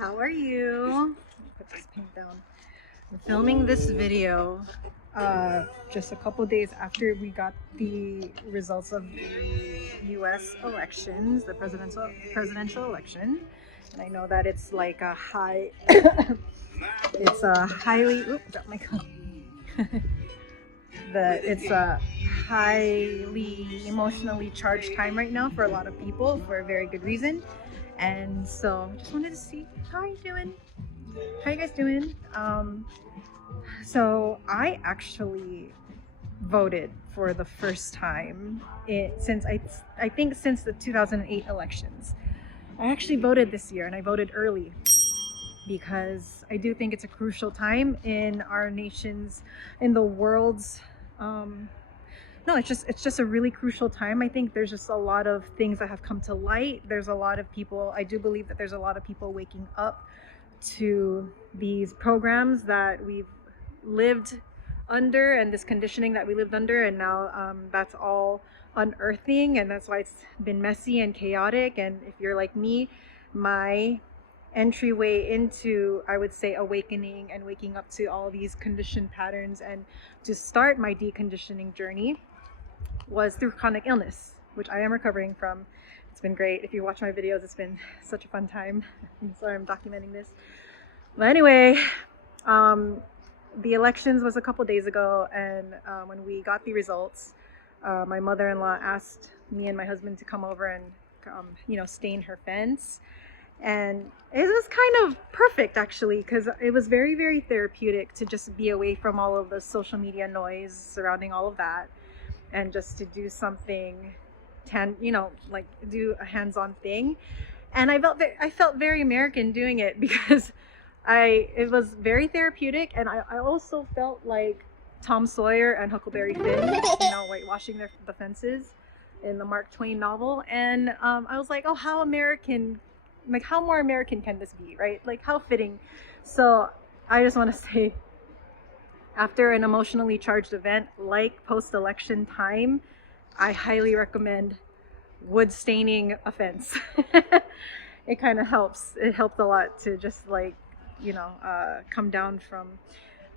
How are you? Put this paint down. I'm filming this video just a couple days after we got the results of the U.S. elections, the presidential election, and I know that it's like a high, it's a highly. Oop, got my cup. It's a highly emotionally charged time right now for a lot of people for a very good reason. And so just wanted to see how are you doing? How you guys doing? So I actually voted for the first time since I think since the 2008 elections. I actually voted this year and I voted early because I do think it's a crucial time in our nation's, in the world's no, it's just a really crucial time. I think there's just a lot of things that have come to light. There's a lot of people, I do believe that there's a lot of people waking up to these programs that we've lived under and this conditioning that we lived under, and now that's all unearthing, and that's why it's been messy and chaotic. And if you're like me, my entryway into, I would say, awakening and waking up to all these conditioned patterns and to start my deconditioning journey was through chronic illness, which I am recovering from. It's been great. If you watch my videos, it's been such a fun time. I'm sorry I'm documenting this. But anyway, the elections was a couple days ago, and when we got the results, my mother-in-law asked me and my husband to come over and stain her fence. And it was kind of perfect, actually, because it was very, very therapeutic to just be away from all of the social media noise surrounding all of that, and just to do something, like do a hands-on thing. And I felt very American doing it because it was very therapeutic, and I also felt like Tom Sawyer and Huckleberry Finn, whitewashing the fences in the Mark Twain novel. And I was like, oh, how American, like how more American can this be, right? Like how fitting. So I just want to say, after an emotionally charged event like post-election time, I highly recommend wood staining a fence. It kind of helps. It helped a lot to just come down from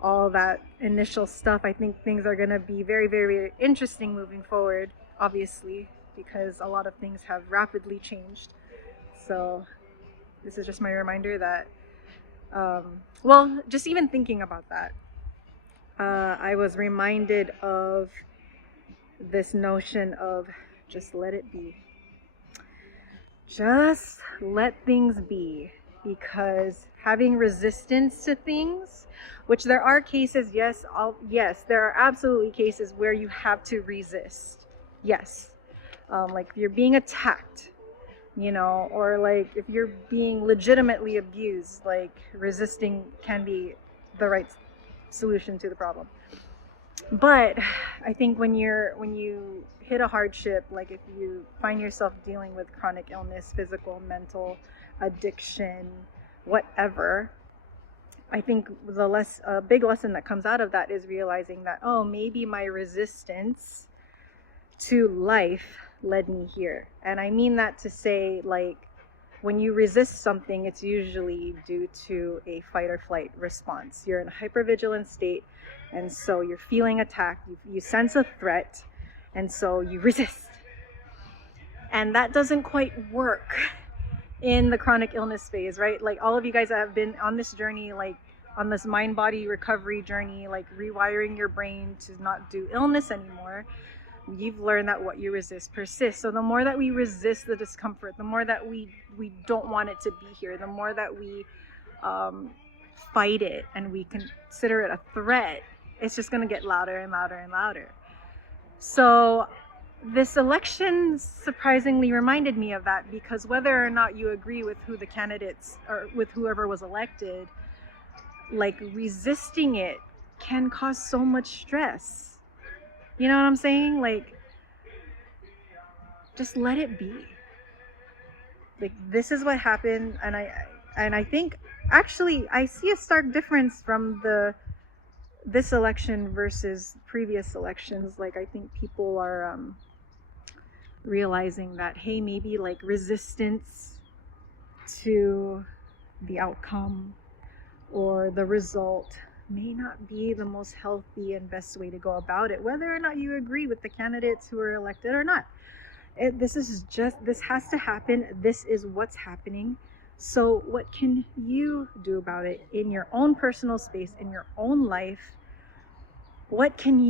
all that initial stuff. I think things are going to be very, very interesting moving forward, obviously, because a lot of things have rapidly changed. So this is just my reminder that, just even thinking about that, I was reminded of this notion of just let it be. Just let things be, because having resistance to things, which there are cases, yes, there are absolutely cases where you have to resist. Yes. Like if you're being attacked, or like if you're being legitimately abused, like resisting can be the right solution to the problem. But I think when you hit a hardship, like if you find yourself dealing with chronic illness, physical, mental, addiction, whatever, I think a big lesson that comes out of that is realizing that, oh, maybe my resistance to life led me here. And I mean that to say, like, when you resist something, it's usually due to a fight or flight response. You're in a hypervigilant state, and so you're feeling attacked. You sense a threat, and so you resist. And that doesn't quite work in the chronic illness phase, right? Like all of you guys that have been on this journey, like on this mind-body recovery journey, like rewiring your brain to not do illness anymore, you've learned that what you resist persists. So the more that we resist the discomfort, the more that we don't want it to be here, the more that we fight it and we consider it a threat, it's just going to get louder and louder and louder. So this election surprisingly reminded me of that, because whether or not you agree with who the candidates or with whoever was elected, like resisting it can cause so much stress. You know what I'm saying? Like, just let it be. Like, this is what happened, and I think actually I see a stark difference from this election versus previous elections. Like, I think people are realizing that, hey, maybe like resistance to the outcome or the result may not be the most healthy and best way to go about it, whether or not you agree with the candidates who are elected or not. This has to happen. This is what's happening. So what can you do about it in your own personal space, in your own life? What can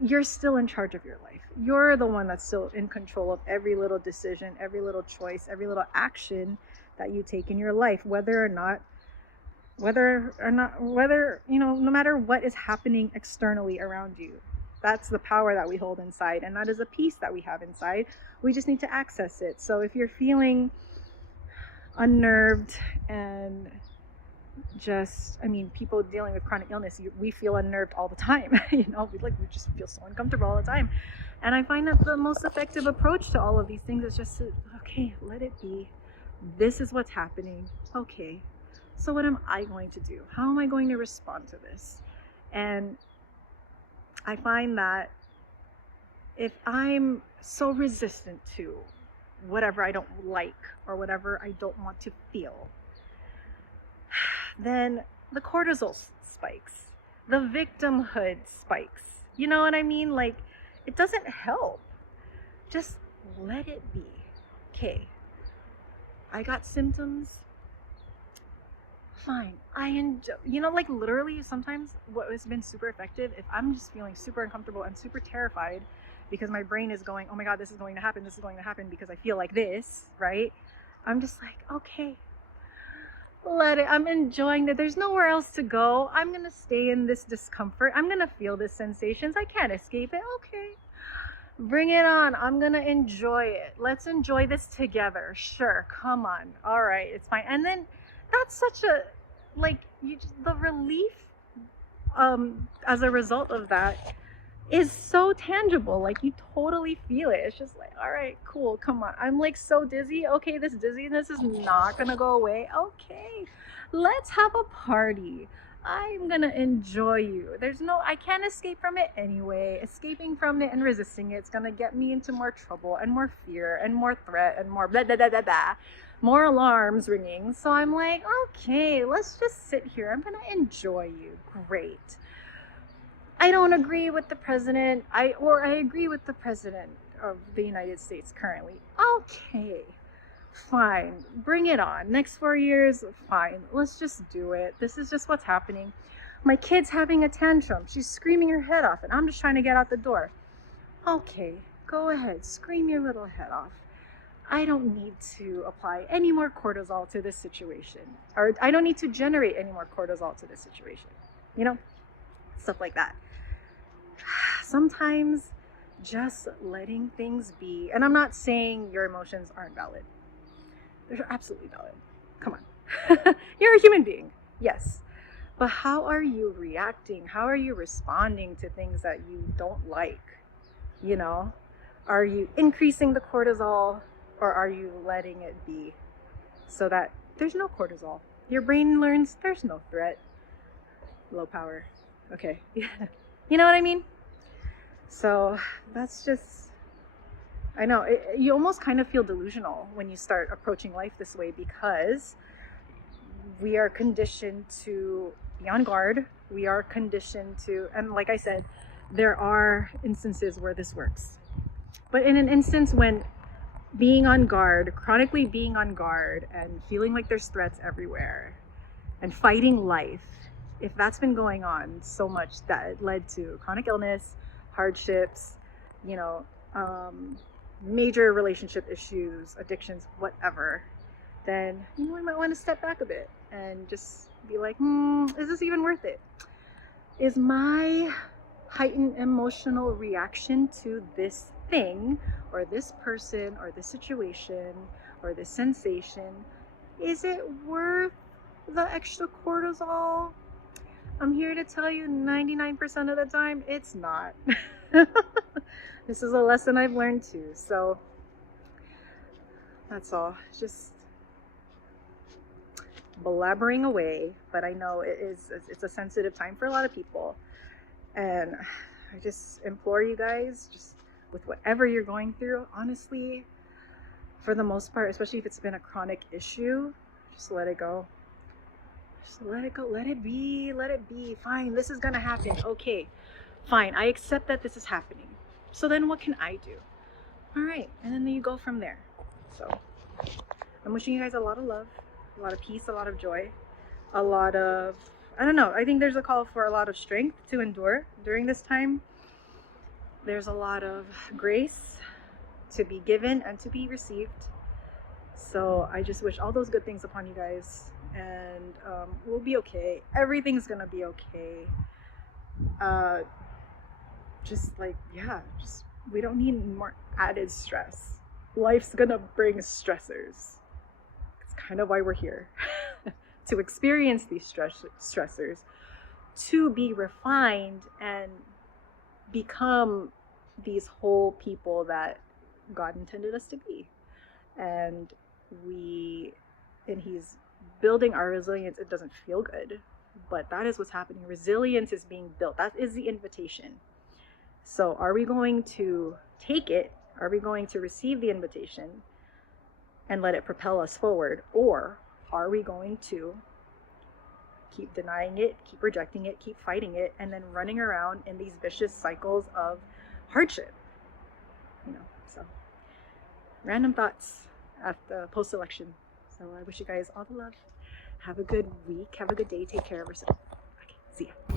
you're still in charge of your life. You're the one that's still in control of every little decision, every little choice, every little action that you take in your life, no matter what is happening externally around you. That's the power that we hold inside, and that is a peace that we have inside. We just need to access it. So if you're feeling unnerved and people dealing with chronic illness, we feel unnerved all the time. We just feel so uncomfortable all the time. And I find that the most effective approach to all of these things is just to, okay, let it be. This is what's happening. Okay, so what am I going to do? How am I going to respond to this? And I find that if I'm so resistant to whatever I don't like or whatever I don't want to feel, then the cortisol spikes, the victimhood spikes. You know what I mean? Like, it doesn't help. Just let it be. Okay, I got symptoms. Fine. I enjoy, literally sometimes what has been super effective, if I'm just feeling super uncomfortable and super terrified because my brain is going, oh my God, this is going to happen because I feel like this, right? I'm just like, okay, let it. I'm enjoying that. There's nowhere else to go. I'm going to stay in this discomfort. I'm going to feel these sensations. I can't escape it. Okay. Bring it on. I'm going to enjoy it. Let's enjoy this together. Sure. Come on. All right. It's fine. And then that's such a, the relief as a result of that is so tangible. Like, you totally feel it. It's just like, all right, cool, come on. I'm like so dizzy. Okay, this dizziness is not gonna go away. Okay, let's have a party. I'm gonna enjoy you. I can't escape from it anyway. Escaping from it and resisting it's gonna get me into more trouble and more fear and more threat and more blah blah blah blah blah, more alarms ringing. So I'm like, okay, let's just sit here. I'm gonna enjoy you. Great. I don't agree with the president. I agree with the president of the United States currently. Okay, fine. Bring it on. Next 4 years, fine. Let's just do it. This is just what's happening. My kid's having a tantrum. She's screaming her head off, and I'm just trying to get out the door. Okay, go ahead. Scream your little head off. I don't need to apply any more cortisol to this situation. Or I don't need to generate any more cortisol to this situation. Stuff like that. Sometimes just letting things be, and I'm not saying your emotions aren't valid. They're absolutely valid. Come on. You're a human being, yes. But how are you reacting? How are you responding to things that you don't like? Are you increasing the cortisol, or are you letting it be so that there's no cortisol? Your brain learns there's no threat. Low power. Okay. You know what I mean? So that's just, I know, you almost kind of feel delusional when you start approaching life this way, because we are conditioned to be on guard. We are conditioned to, and like I said, there are instances where this works. But in an instance when being on guard, chronically being on guard and feeling like there's threats everywhere and fighting life, if that's been going on so much that it led to chronic illness, hardships, major relationship issues, addictions, whatever, then we might want to step back a bit and just be like, is this even worth it? Is my heightened emotional reaction to this thing or this person or this situation or this sensation, is it worth the extra cortisol? I'm here to tell you 99% of the time, it's not. This is a lesson I've learned too. So that's all. Just blabbering away. But I know it's a sensitive time for a lot of people. And I just implore you guys, just with whatever you're going through, honestly, for the most part, especially if it's been a chronic issue, Just let it go. Just let it go. Let it be. Let it be. Fine, this is gonna happen. Okay, fine. I accept that this is happening. So then what can I do? All right, and then you go from there. So I'm wishing you guys a lot of love, a lot of peace, a lot of joy, a lot of, I don't know, I think there's a call for a lot of strength to endure during this time. There's a lot of grace to be given and to be received. So I just wish all those good things upon you guys, and we'll be okay. Everything's gonna be okay. Just like, yeah, just we don't need more added stress. Life's gonna bring stressors. It's kind of why we're here. To experience these stressors, to be refined and become these whole people that God intended us to be. And he's building our resilience. It doesn't feel good, but that is what's happening. Resilience is being built. That is the invitation. So are we going to take it? Are we going to receive the invitation and let it propel us forward? Or are we going to keep denying it, keep rejecting it, keep fighting it, and then running around in these vicious cycles of hardship? So random thoughts after post-election. So I wish you guys all the love. Have a good week. Have a good day. Take care of yourself. Okay, see ya.